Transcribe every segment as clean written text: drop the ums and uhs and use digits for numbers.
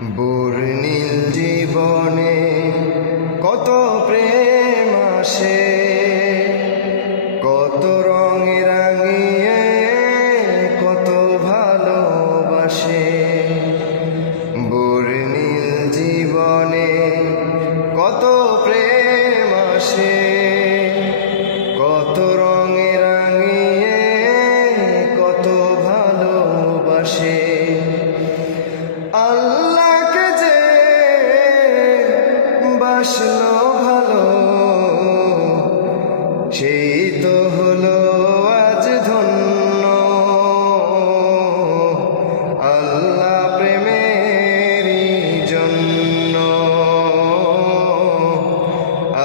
বর্ণিল জীবনে কত প্রেম আসে, কত রঙে রাঙিয়ে কত ভালোবাসে। বর্ণিল জীবনে কত প্রেম আসে, কত রঙে রাঙিয়ে কত ভালোবাসে। আল্লাহকে যে বাসলো ভালো, সেই তো হলো আজ ধন্য। আল্লাহ প্রেমেরই জন্য,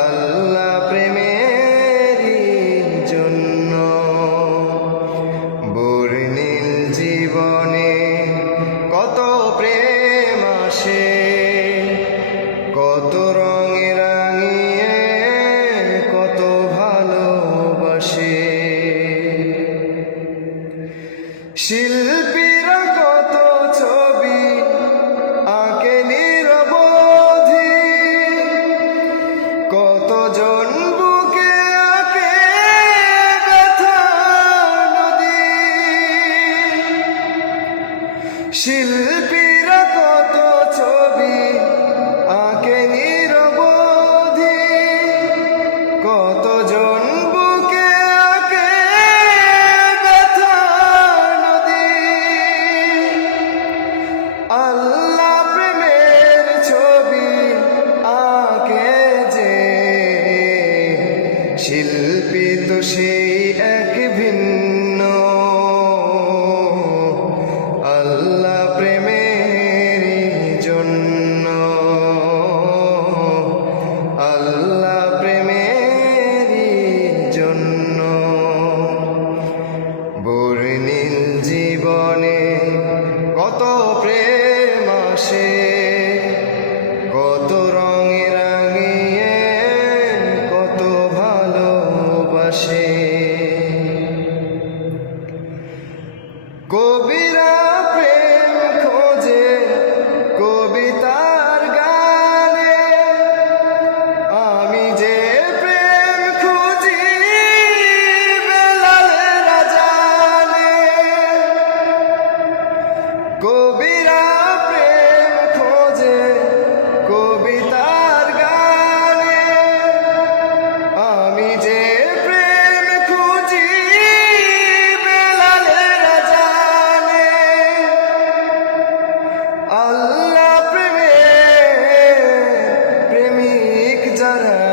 আল্লাহ প্রেমেরই জন্য। বর্ণিল জীবনে কত প্রেম আসে, কত রঙে রাঙিয়ে কত ভালোবাসে। শিল্পীরা কত ছবি আঁকে নিরবধি, কতজন বুকে আঁকে ব্যথার নদী। শিল্পীরা কত ছবি আঁকে নিরবধি, কতজন বুকে আঁকে ব্যথার নদী। আল্লাহ প্রেমের ছবি আঁকে যে, শিল্পী তো সেই এক ভিন্ন। আল্লাহ প্রেমেরই জন্য, আল্লাহ প্রেমেরই জন্য। বর্ণিল জীবনে কত প্রেম আসে, কত রঙে রাঙিয়ে কত ভালোবাসে। কবিরা প্রেম খোঁজে কবিতার গানে, আমি যে প্রেম খুঁজি বেলালের আজানে। কবিরা প্রেম খোঁজে কবিতার গানে, আমি যে প্রেম খুঁজি বেলালের আজানে। আল্লাহ প্রেমিক যারা,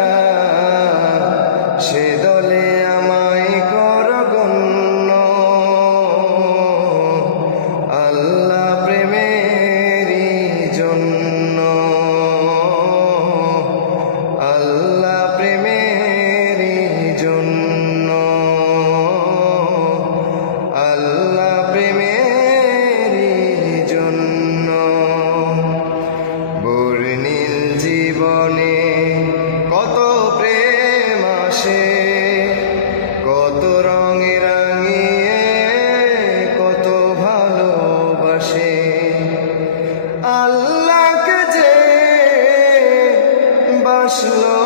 সে দলে আমায় কর গণ্য। আল্লাহ প্রেমেরই জন্য, আল্লাহ প্রেমেরই জন্য, আল্লাহ প্রেমেরই জন্য। বর্ণিল জীবনে কত প্রেম আসে, কত রঙে রাঙিয়ে কত ভালোবাসে। আল্লাহকে যে বাসলো